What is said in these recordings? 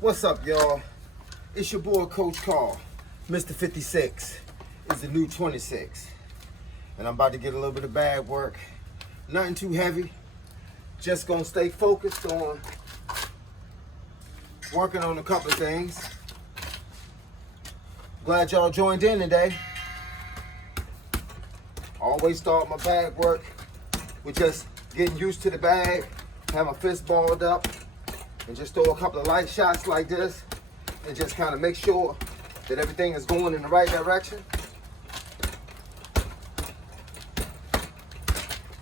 What's up, y'all? It's your boy, Coach Carl. Mr. 56 is the new 26. And I'm about to get a little bit of bag work. Nothing too heavy. Just gonna stay focused on working on a couple of things. Glad y'all joined in today. Always start my bag work with just getting used to the bag, have my fist balled up, and just throw a couple of light shots like this, and just kind of make sure that everything is going in the right direction.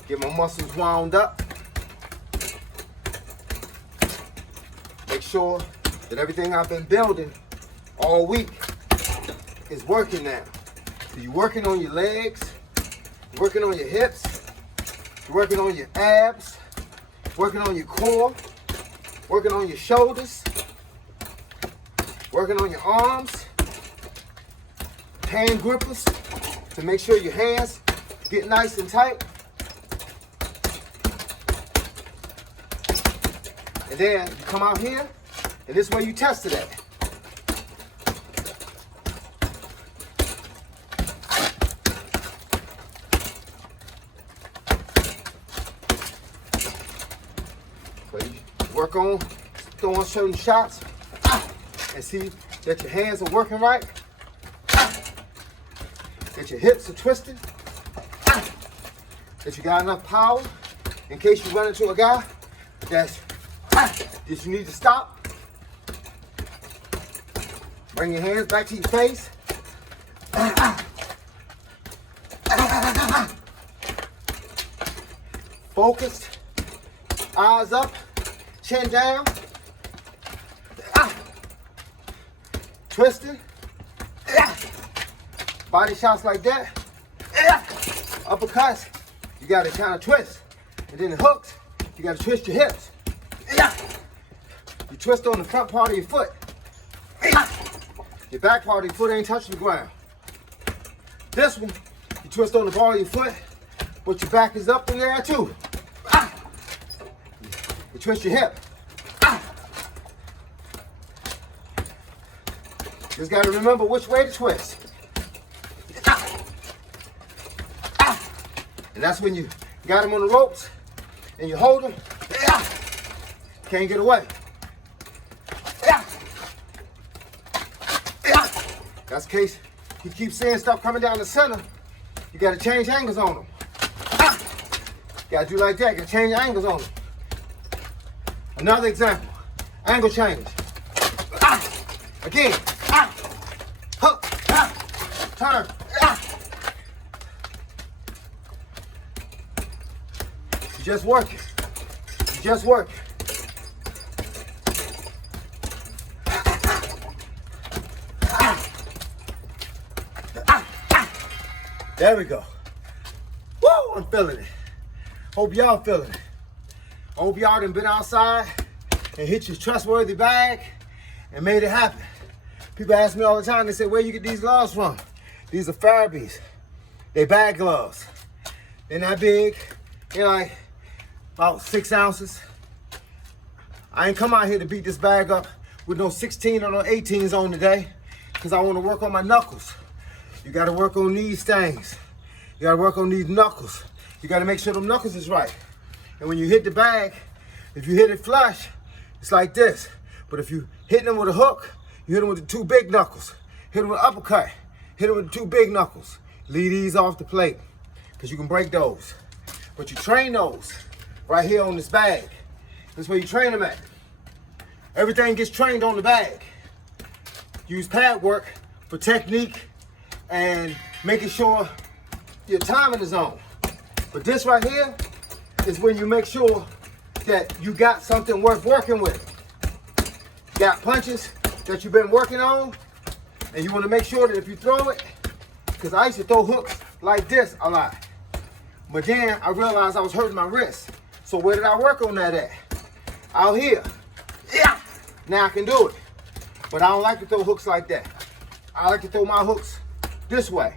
Get my muscles wound up. Make sure that everything I've been building all week is working now. So you're working on your legs, you're working on your hips, you're working on your abs, working on your core, working on your shoulders, working on your arms, hand grippers to make sure your hands get nice and tight. And then you come out here, and this is where you test it at. So you work on throwing certain shots and see that your hands are working right, that your hips are twisted, that you got enough power in case you run into a guy that you need to stop. Bring your hands back to your face. Focused, eyes up, chin down. Twisting. Body shots like that. Uppercuts, you gotta kind of twist. And then the hooks, you gotta twist your hips. You twist on the front part of your foot. Your back part of your foot ain't touching the ground. This one, you twist on the ball of your foot, but your back is up in there too. You twist your hip. Just gotta remember which way to twist. And that's when you got them on the ropes and you hold them. Can't get away. That's the case. You keep seeing stuff coming down the center. You gotta change angles on them. Gotta do like that. Gotta change angles on them. Another example. Angle change. Again. Hook. Turn. You just work it. You just work it. There we go. Woo, I'm feeling it. Hope y'all feeling it. I hope y'all done been outside and hit your trustworthy bag and made it happen. People ask me all the time, they say, where you get these gloves from? These are Farabees. They bag gloves. They're not big. They're like about 6 ounces. I ain't come out here to beat this bag up with no 16 or no 18s on today because I want to work on my knuckles. You gotta work on these things. You gotta work on these knuckles. You gotta make sure them knuckles is right. And when you hit the bag, if you hit it flush, it's like this. But if you hit them with a hook, you hit them with the 2 big knuckles. Hit them with an uppercut. Hit them with the 2 big knuckles. Leave these off the plate, because you can break those. But you train those right here on this bag. That's where you train them at. Everything gets trained on the bag. Use pad work for technique and making sure your timing is on. But this right here is when you make sure that you got something worth working with. You got punches that you've been working on, and you want to make sure that if you throw it, because I used to throw hooks like this a lot. But then I realized I was hurting my wrist. So where did I work on that at? Out here. Yeah. Now I can do it. But I don't like to throw hooks like that. I like to throw my hooks this way,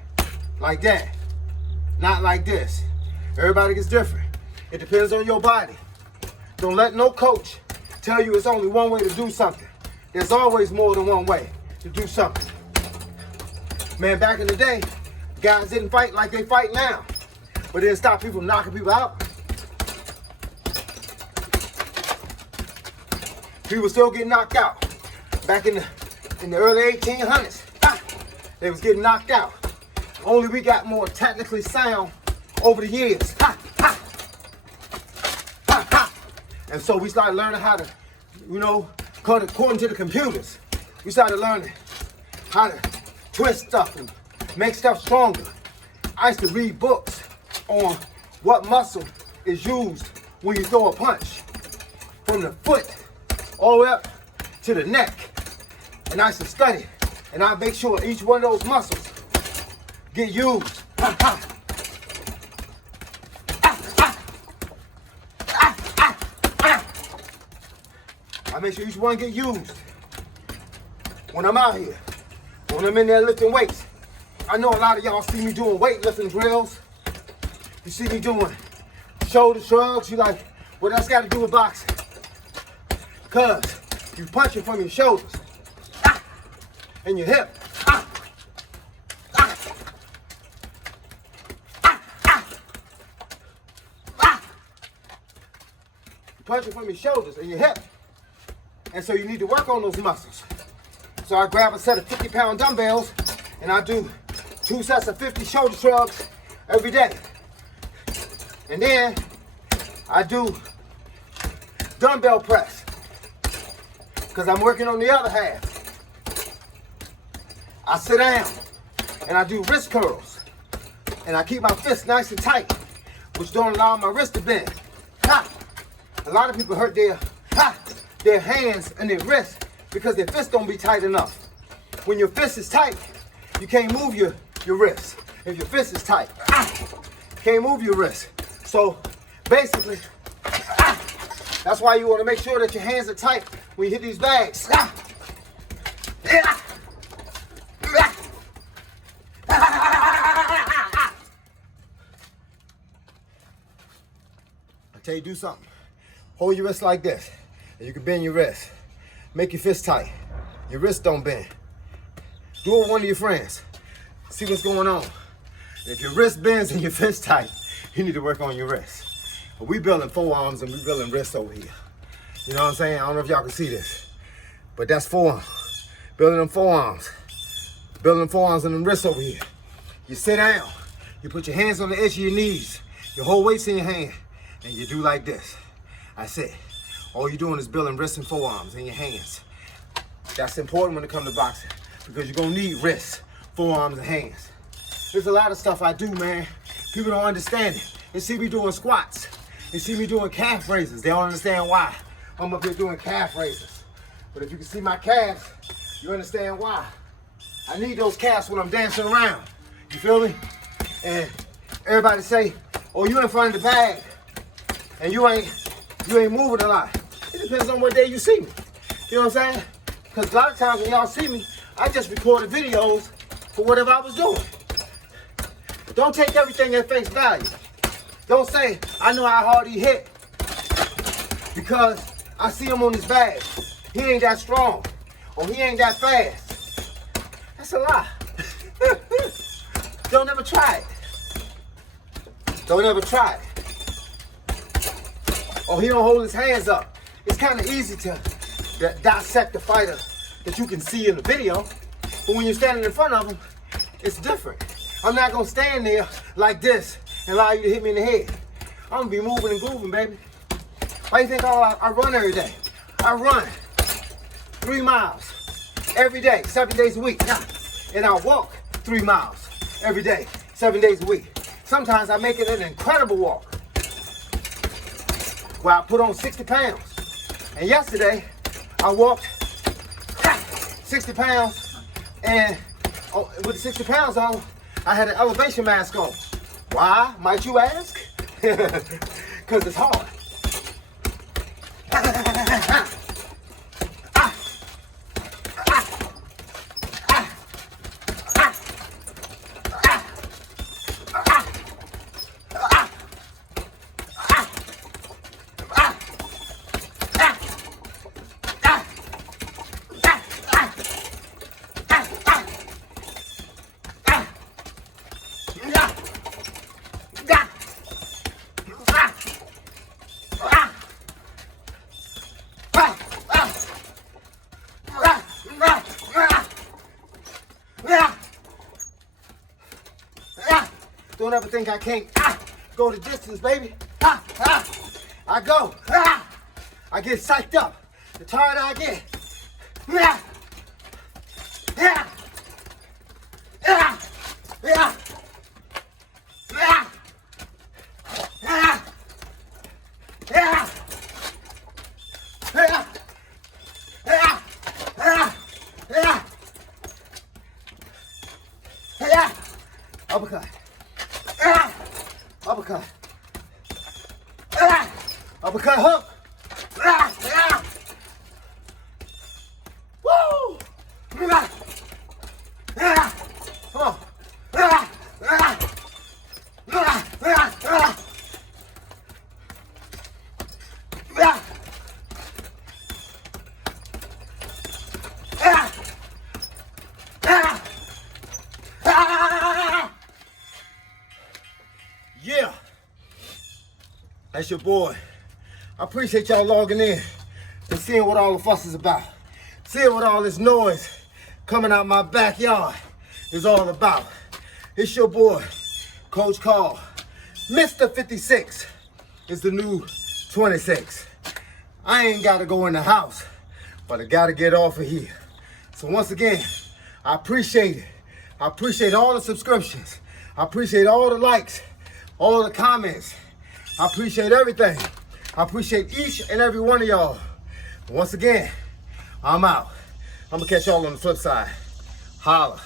like that, not like this. Everybody gets different. It depends on your body. Don't let no coach tell you it's only one way to do something. There's always more than one way to do something. Man, back in the day, guys didn't fight like they fight now. But it didn't stop people from knocking people out. People still getting knocked out. Back in the early 1800s, they was getting knocked out. Only we got more technically sound over the years. And so we started learning how to, according to the computers, we started learning how to twist stuff and make stuff stronger. I used to read books on what muscle is used when you throw a punch. From the foot all the way up to the neck. And I used to study. And I make sure each one of those muscles get used. I make sure each one get used. When I'm out here, when I'm in there lifting weights, I know a lot of y'all see me doing weightlifting drills. You see me doing shoulder shrugs. You like, what else got to do with boxing? Because you punching from your shoulders and your hip. You're punching from your shoulders and your hip. And so you need to work on those muscles. So I grab a set of 50-pound dumbbells and I do 2 sets of 50 shoulder shrugs every day. And then I do dumbbell press because I'm working on the other half. I sit down and I do wrist curls and I keep my fists nice and tight, which don't allow my wrist to bend. A lot of people hurt their hands and their wrists because their fists don't be tight enough. When your fist is tight, you can't move your wrist. If your fist is tight, you can't move your wrist. So basically, that's why you want to make sure that your hands are tight when you hit these bags. I tell you, do something. Hold your wrist like this, and you can bend your wrist. Make your fist tight. Your wrist don't bend. Do it with one of your friends. See what's going on. If your wrist bends and your fist tight, you need to work on your wrist. But we building forearms and we building wrists over here. You know what I'm saying? I don't know if y'all can see this, but that's forearm. Building them forearms. Building them forearms and them wrists over here. You sit down. You put your hands on the edge of your knees. Your whole weight's in your hand. And you do like this. That's it. All you're doing is building wrists and forearms in your hands. That's important when it comes to boxing because you're going to need wrists, forearms, and hands. There's a lot of stuff I do, man. People don't understand it. They see me doing squats. They see me doing calf raises. They don't understand why I'm up here doing calf raises. But if you can see my calves, you understand why. I need those calves when I'm dancing around. You feel me? And everybody say, oh, you in front of the bag and you ain't moving a lot. It depends on what day you see me. You know what I'm saying? Because a lot of times when y'all see me, I just recorded videos for whatever I was doing. Don't take everything at face value. Don't say, I know how hard he hit because I see him on his bag. He ain't that strong or he ain't that fast. That's a lie. Don't ever try it. Don't ever try it. Or he don't hold his hands up. It's kind of easy to dissect the fighter that you can see in the video, but when you're standing in front of him, it's different. I'm not gonna stand there like this and allow you to hit me in the head. I'm gonna be moving and grooving, baby. Why do you think I run every day? I run 3 miles every day, 7 days a week. And I walk 3 miles every day, 7 days a week. Sometimes I make it an incredible walk where I put on 60 pounds. And yesterday, I walked 60 pounds, and with the 60 pounds on, I had an elevation mask on. Why, might you ask? Because it's hard. Don't ever think I can't go the distance, baby. I go. I get psyched up. The tired I get. Uppercut. Uppercut. Uppercut hook. Woo! Come on. Yeah, that's your boy. I appreciate y'all logging in and seeing what all the fuss is about. Seeing what all this noise coming out my backyard is all about. It's your boy, Coach Carl. Mr. 56 is the new 26. I ain't gotta go in the house, but I gotta get off of here. So once again, I appreciate it. I appreciate all the subscriptions. I appreciate all the likes, all the comments. I appreciate everything. I appreciate each and every one of y'all. Once again, I'm out. I'm gonna catch y'all on the flip side. Holla.